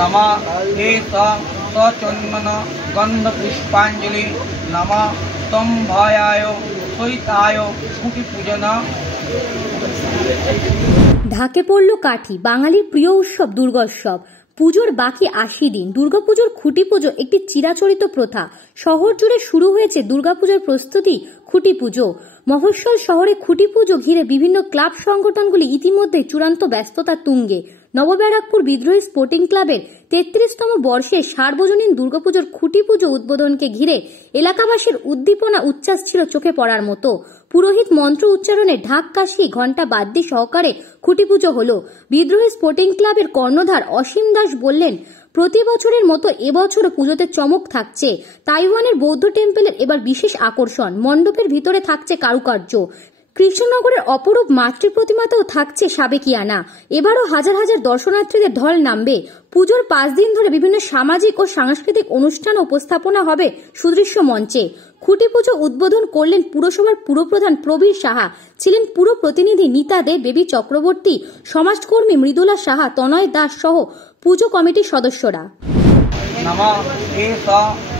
नमः एष सचन्दन गन्धपुष्पाञ्जलि नमः तं भायाय सहिताय कुटिपूजन। ঢাকে পড়ল কাঠি, বাঙালির প্রিয় উৎসব দুর্গোৎসব। পুজোর বাকি ৮০ দিন। দুর্গাপুজোর খুঁটি পুজো একটি চিরাচরিত প্রথা। শহর জুড়ে শুরু হয়েছে দুর্গাপুজোর প্রস্তুতি, খুঁটি পুজো। মফস্বল শহরে খুঁটি পুজো ঘিরে বিভিন্ন ক্লাব সংগঠনগুলি ইতিমধ্যে চূড়ান্ত ব্যস্ততা তুঙ্গে। নবব্যারাকপুর বিদ্রোহী স্পোর্টিং ক্লাবের ৩৩তম বর্ষে সার্বজনীন দুর্গাপুজোর খুঁটি পুজো উদ্বোধনকে ঘিরে এলাকাবাসীর উদ্দীপনা উচ্ছ্বাস ছিল চোখে পড়ার মতো। পুরোহিত মন্ত্র উচ্চারণে ঢাক কাশি ঘণ্টা বাদ্যি সহকারে খুঁটি পুজো হলো। বিদ্রোহী স্পোর্টিং ক্লাবের কর্ণধার অসীম দাস বললেন, প্রতি বছরের মতো এবছরও পুজোতে চমক থাকছে। তাইওয়ানের বৌদ্ধ টেম্পলের এবার বিশেষ আকর্ষণ, মণ্ডপের ভিতরে থাকছে কারুকার্য। কৃষ্ণনগরের অপরূপ মাতৃ প্রতিমাতেও থাকছে সাবেকিয়ানা। এবারও হাজার হাজার দর্শনার্থীদের ঢল নামবে। পুজোর ৫ দিন ধরে বিভিন্ন সামাজিক ও সাংস্কৃতিক অনুষ্ঠান উপস্থাপনা হবে সুদৃশ্য মঞ্চে। খুঁটি পুজো উদ্বোধন করলেন পুরসভার পুরপ্রধান প্রবীর সাহা, ছিলেন পুরো প্রতিনিধি নীতা দে, বেবী চক্রবর্তী, সমাজকর্মী মৃদুলা সাহা, তনয় দাস সহ পুজো কমিটির সদস্যরা। नमः एष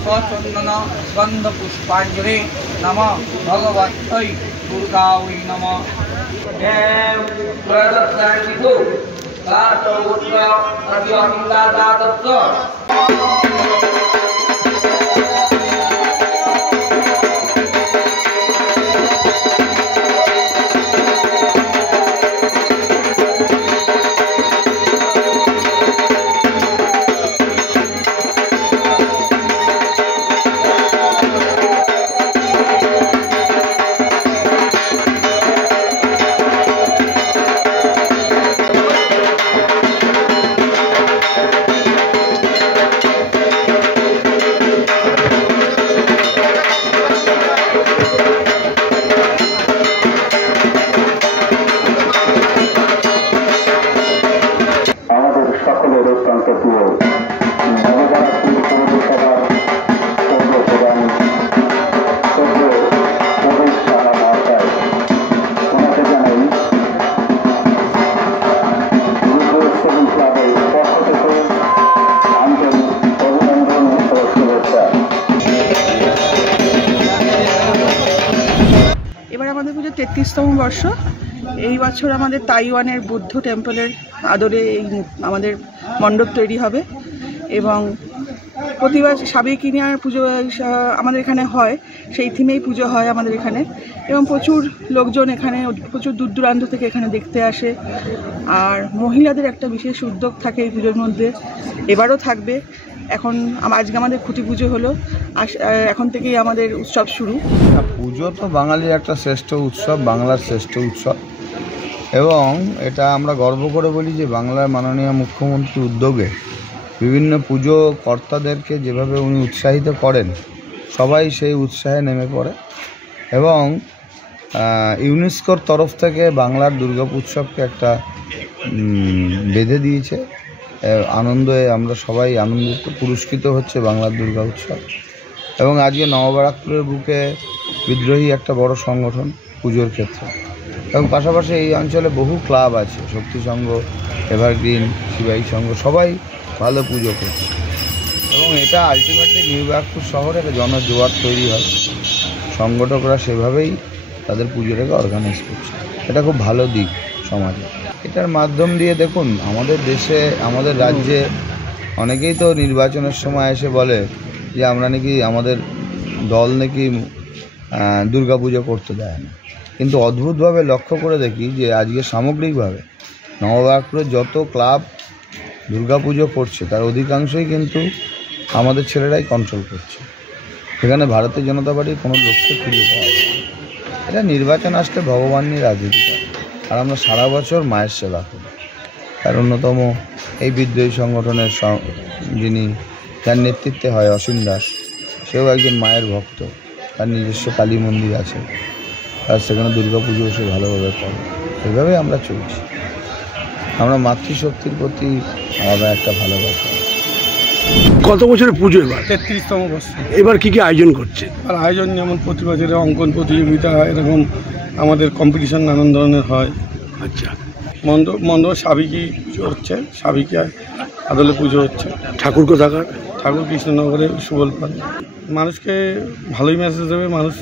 सचन्दन गन्धपुष्पाञ्जलि नमः भगवत्यै दुर्गायै नमः। त्रयोदशान्तितो सातोत्र प्रतिअहिंसादातस्य। এবার আমাদের পুজো ৩৩তম বর্ষ। এই বছর আমাদের তাইওয়ানের বুদ্ধ টেম্পলের আদরে এই আমাদের মণ্ডপ তৈরি হবে এবং প্রতিবার সাবেকিয়ানার পুজো আমাদের এখানে হয়, সেই থিমেই পুজো হয় আমাদের এখানে এবং প্রচুর লোকজন এখানে, প্রচুর দূর দূরান্ত থেকে এখানে দেখতে আসে। আর মহিলাদের একটা বিশেষ উদ্যোগ থাকে এই পুজোর মধ্যে, এবারও থাকবে। এখন আজকে আমাদের খুঁটি পুজো হলো, এখন থেকেই আমাদের উৎসব শুরু। পুজো তো বাঙালির একটা শ্রেষ্ঠ উৎসব, বাংলার শ্রেষ্ঠ উৎসব এবং এটা আমরা গর্ব করে বলি যে বাংলার মাননীয় মুখ্যমন্ত্রীর উদ্যোগে বিভিন্ন পুজো কর্তাদেরকে যেভাবে উনি উৎসাহিত করেন, সবাই সেই উৎসাহে নেমে পড়ে এবং ইউনেস্কোর তরফ থেকে বাংলার দুর্গা উৎসবকে একটা বেঁধে দিয়েছে। আনন্দে আমরা সবাই আনন্দিত, পুরস্কৃত হচ্ছে বাংলার দুর্গা উৎসব এবং আজকে নবব্যারাকপুরের বুকে বিদ্রোহী একটা বড় সংগঠন পুজোর ক্ষেত্রে এবং পাশাপাশি এই অঞ্চলে বহু ক্লাব আছে, শক্তি সংঘ, এভারগ্রিন, সিপাহী সংঘ, সবাই ভালো পুজো করছে এবং এটা আলটিমেটলি নিউ ব্যারাকপুর শহরে একটা জনজোয়ার তৈরি হয়। সংগঠকরা সেভাবেই তাদের পুজোটাকে অর্গানাইজ করছে, এটা খুব ভালো দিক সমাজে। এটার মাধ্যম দিয়ে দেখুন, আমাদের দেশে, আমাদের রাজ্যে অনেকেই তো নির্বাচনের সময় এসে বলে যে আমরা নাকি, আমাদের দল নাকি দুর্গাপুজো করতে দেয় না, কিন্তু অদ্ভুতভাবে লক্ষ্য করে দেখি যে আজকে সামগ্রিকভাবে নবব্যারাকপুরের যত ক্লাব দুর্গাপুজো করছে তার অধিকাংশই কিন্তু আমাদের ছেলেরাই কন্ট্রোল করছে। সেখানে ভারতীয় জনতা পার্টির কোনো লক্ষ্য খুঁজে পাওয়া যায়। এটা নির্বাচন আসলে ভগবান নিয়ে রাজনীতি করে, আর আমরা সারা বছর মায়ের সেবা করি। তার অন্যতম এই বিদ্রোহী সংগঠনের যিনি, যার নেতৃত্বে হয় অসীম দাস, সেও একজন মায়ের ভক্ত, তার নিজস্ব কালী মন্দির আছে, আর সেখানে দুর্গাপুজো সে ভালোভাবে করে। এভাবেই আমরা চলছি। আমরা মাতৃশক্তির প্রতি আলাদা একটা ভালোবাসা। কত বছরের পুজো এবার? ৩৩তম বর্ষ। এবার কি কি আয়োজন করছে? আর আয়োজন যেমন প্রতি বছরে অঙ্কন প্রতিযোগিতা, এরকম আমাদের কম্পিটিশন নানান ধরনের হয়। আচ্ছা, মণ্ডপ সাবেকি পুজো হচ্ছে, সাবেকি আদলে পুজো হচ্ছে। ঠাকুর কোথাকার? ঠাকুর কৃষ্ণনগরে সুবল পাল। মানুষকে ভালোই মেসেজ দেবে, মানুষ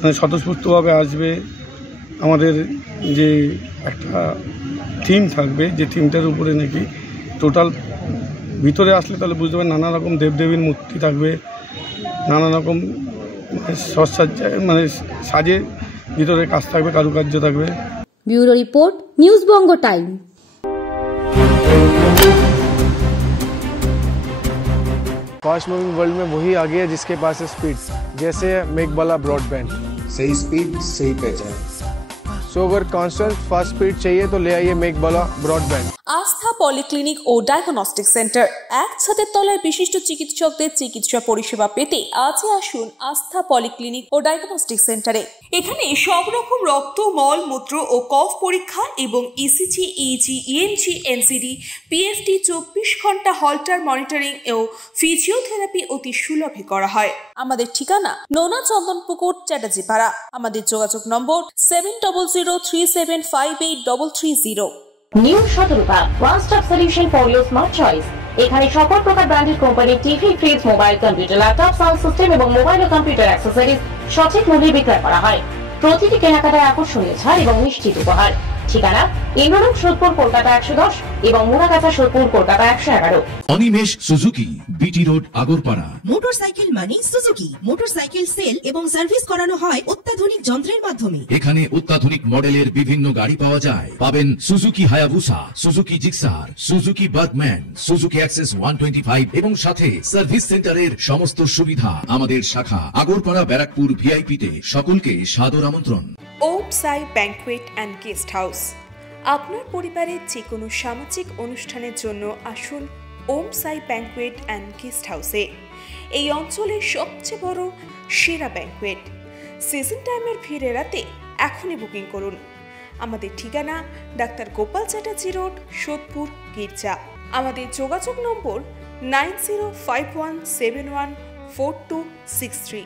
মানে স্বতঃস্ফূর্তভাবে আসবে। আমাদের যে একটা থিম থাকবে, যে থিমটার উপরে নাকি টোটাল ভিতরে আসলে তাহলে বুঝতে পারবেন নানা রকম দেবদেবীর মূর্তি থাকবে, নানা রকম সজ্জায় মানে সাজে ভিতরে কাজ থাকবে, কারুকার্য থাকবে। ব্যুরো রিপোর্ট, নিউজ বঙ্গ টাইম। फास्ट मूविंग वर्ल्ड में वही आगे है जिसके पास है स्पीड, जैसे मेघबाला ब्रॉडबैंड। सही स्पीड सही पहचान। सो अगर कांस्टेंट फास्ट स्पीड चाहिए तो ले आइए मेघबाला ब्रॉडबैंड। আস্থা পলিক্লিনিক ও ডায়াগনস্টিক সেন্টার, এক ছাদের তলায় বিশিষ্ট চিকিৎসকদের চিকিৎসা পরিষেবা পেতে আজই আসুন আস্থা পলিক্লিনিক ও ডায়াগনস্টিক সেন্টারে। এখানে সব রকম রক্ত, মল, মূত্র ও কফ পরীক্ষা এবং ECG, easy, EMG, NCD, PFT 24 ঘন্টা হল্টার মনিটরিং ও ফিজিওথেরাপি অতি সুলভে করা হয়। আমাদের ঠিকানা নোনা চন্দনপুকুর, চ্যাটার্জিপাড়া। আমাদের যোগাযোগ নম্বর 7003758330। New Shatarupa, one stop solution for your smart choice. এখানে সকল প্রকার ব্র্যান্ডেড কোম্পানির TV, fridge, mobile, computer, laptop, sound system এবং মোবাইল ও কম্পিউটার অ্যাক্সেসরিজ সঠিক মূল্যে বিক্রয় করা হয়। প্রতিটি কেনাকাটায় আকর্ষণীয় ছাড় এবং নিশ্চিত উপহার। ঠিকানা ইন্দ্রনগর, সোদপুর, কলকাতা 110 এবং Muragachha, Sodepur, Kolkata 111। Animesh Suzuki, BT road, Agarpara. Motorcycle মানে সুজুকি। মোটরসাইকেল সেল এবং সার্ভিস করানো হয় অত্যাধুনিক যন্ত্রের মাধ্যমে। এখানে অত্যাধুনিক মডেলের বিভিন্ন গাড়ি পাওয়া যায়। পাবেন Suzuki Hayabusa, Suzuki Gixxer, Suzuki Bergman, Suzuki access 125 এবং সাথে সার্ভিস সেন্টারের সমস্ত সুবিধা। আমাদের শাখা আগরপাড়া, ব্যারাকপুর ভিআইপি তে। সকলকে সাদর আমন্ত্রণ। ওম সাই ব্যাংকুয়েট অ্যান্ড গেস্ট হাউস। আপনার পরিবারের যে কোনো সামাজিক অনুষ্ঠানের জন্য আসুন ওম সাই ব্যাংকুয়েট অ্যান্ড গেস্ট হাউসে। এই অঞ্চলের সবচেয়ে বড় সেরা ব্যাংকুয়েট। সিজন টাইমের ভিড় এড়াতে এখনই বুকিং করুন। আমাদের ঠিকানা ডাক্তার গোপাল চ্যাটার্জি রোড, সোদপুর, গির্জা। আমাদের যোগাযোগ নম্বর 9051714263।